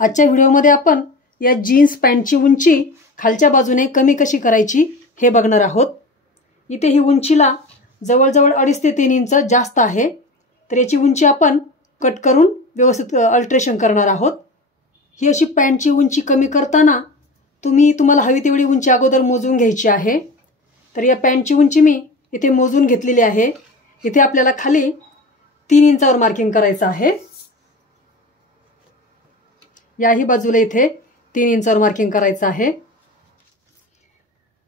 आजच्या व्हिडिओमध्ये आपण या जीन्स पॅन्टची उंची खालच्या बाजूने कमी कशी करायची हे बघणार आहोत। इथे ही उंचीला जवळजवळ 2.5 ते 3 इंच जास्त आहे, तर याची उंची आपण कट करून व्यवस्थित अल्टरेशन करणार आहोत। ही अशी पॅन्टची उंची कमी करताना तुम्हाला हवी तेवढी उंची अगोदर मोजून घ्यायची आहे। तर या पॅन्टची उंची मी इथे मोजून घेतलेली आहे। इथे आपल्याला खाली 3 इंचावर मार्किंग करायचं आहे। याही बाजूला इथे 3 इंचावर मार्किंग करायचं आहे।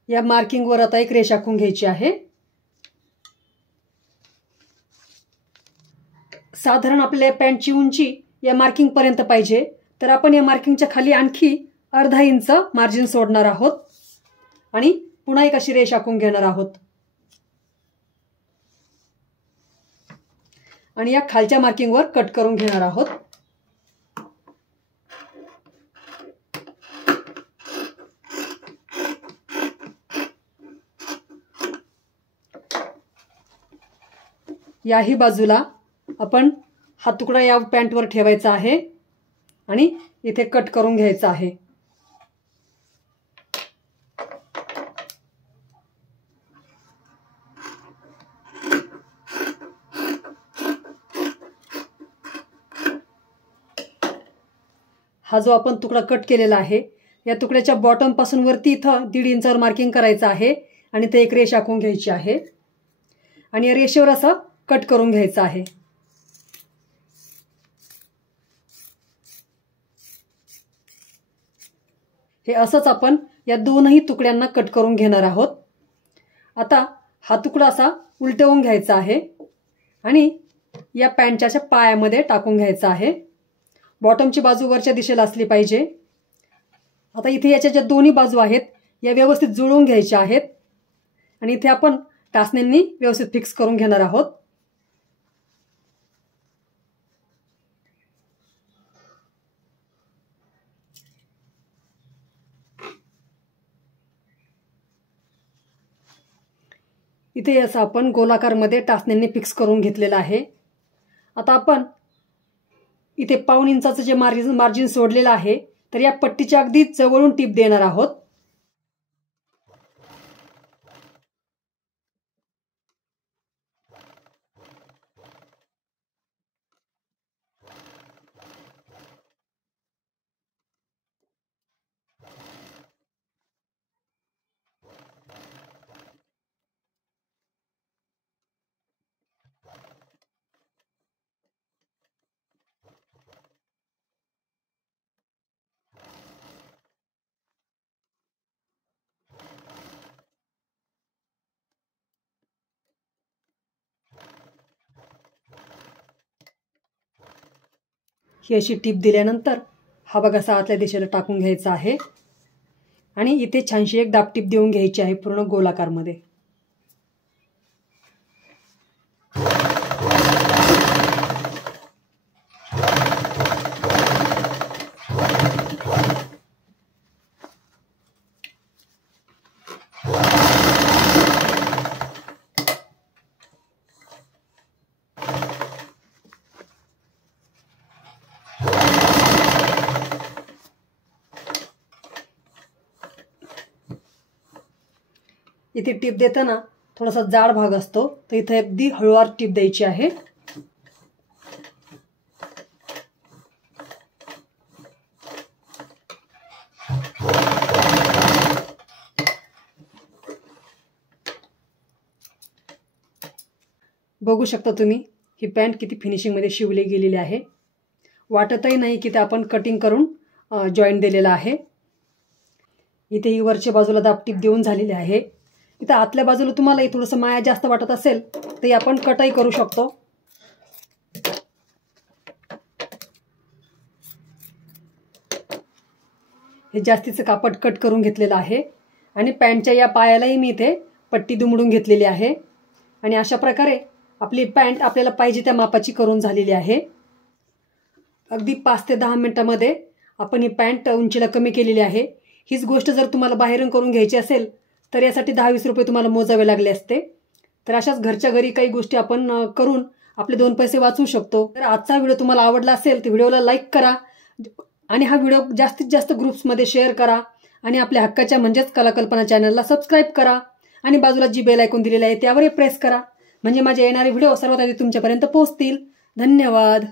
या मार्किंग वर आता एक रेष आखून घ्यायची आहे। साधारण आपल्या पॅन्टची उंची या मार्किंग पर्यंत पाहिजे, तर आपण या मार्किंगच्या खाली आणखी अर्धा इंच मार्जिन सोडणार आहोत आणि पुन्हा एक अशी रेष आखून घेणार आहोत आणि या खालच्या मार्किंग वर कट करून घेणार आहोत। याही बाजूला आपण हा तुकडा या पॅन्टवर ठेवायचा आहे आणि इथे कट करून घ्यायचा आहे। हा जो आपण तुकडा कट केलेला आहे, या तुकड्याच्या बॉटम पासून वरती इथं 1.5 इंचावर मार्किंग करायचं आहे आणि ते एक रेष आखून घ्यायची आहे आणि या रेषेवर असं कट करून घ्यायचं आहे। हे असंच आपण या दोनही तुकड्यांना कट करून घेणार आहोत। आता हा तुकडा असा उलटवून घ्यायचा आहे आणि या पॅन्टच्या अशा पायामध्ये टाकून घ्यायचा आहे। बॉटमची बाजू वरच्या दिशेला असली पाहिजे। आता इथे याच्या ज्या दोन्ही बाजू आहेत या व्यवस्थित जुळवून घ्यायच्या आहेत आणि इथे आपण टाचण्यांनी व्यवस्थित फिक्स करून घेणार आहोत। इथे असं आपण गोलाकारमध्ये टाचण्यांनी फिक्स करून घेतलेलं आहे। आता आपण इथे 1.5 इंचाचं जे मार्जिन सोडलेलं आहे, तर या पट्टीच्या अगदी जवळून टीप देणार आहोत। ही अशी टीप दिल्यानंतर हा बघा असा आतल्या दिशेला टाकून घ्यायचा आहे आणि इथे छानशी एक दाबटीप देऊन घ्यायची आहे पूर्ण गोलाकारमध्ये। इथे टीप देताना थोडासा जाड भाग असतो, तर इथे अगदी हळूवार टीप द्यायची आहे। बघू शकता तुम्ही ही पॅन्ट किती फिनिशिंग मध्ये शिवली गेलेली आहे। वाटतही नाही की ते आपण कटिंग करून जॉईंट दिलेला आहे। इथे ही वरच्या बाजूला दाबटीप देऊन झालेली आहे। इथे आतल्या बाजूला तुम्हाला थोडंसं माया जास्त वाटत असेल तर आपण कटही करू शकतो। हे जास्तीचं कापड कट करून घेतलेलं आहे आणि पॅन्टच्या या पायालाही मी इथे पट्टी दुमडून घेतलेली आहे आणि अशा प्रकारे आपली पॅन्ट आपल्याला पाहिजे त्या मापाची करून झालेली आहे। अगदी 5 ते 10 मिनिटांमध्ये आपण ही पॅन्ट उंचीला कमी केलेली आहे। हीच गोष्ट जर तुम्हाला बाहेरून करून घ्यायची असेल तर यासाठी 10-20 रुपये तुम्हाला मोजावे लागले असते। तर अशाच घरच्या घरी काही गोष्टी आपण करून आपले 2 पैसे वाचवू शकतो। तर आजचा व्हिडिओ तुम्हाला आवडला असेल तर व्हिडिओला लाईक करा, आणि हा व्हिडिओ जास्तीत जास्त ग्रुप्समध्ये शेअर करा आणि आपल्या हक्काच्या म्हणजेच कलाकल्पना चॅनलला सबस्क्राईब करा आणि बाजूला जी बेल आयकॉन दिलेली आहे त्यावरही प्रेस करा म्हणजे माझे येणारे व्हिडिओ सर्वात आधी तुमच्यापर्यंत पोहोचतील. धन्यवाद.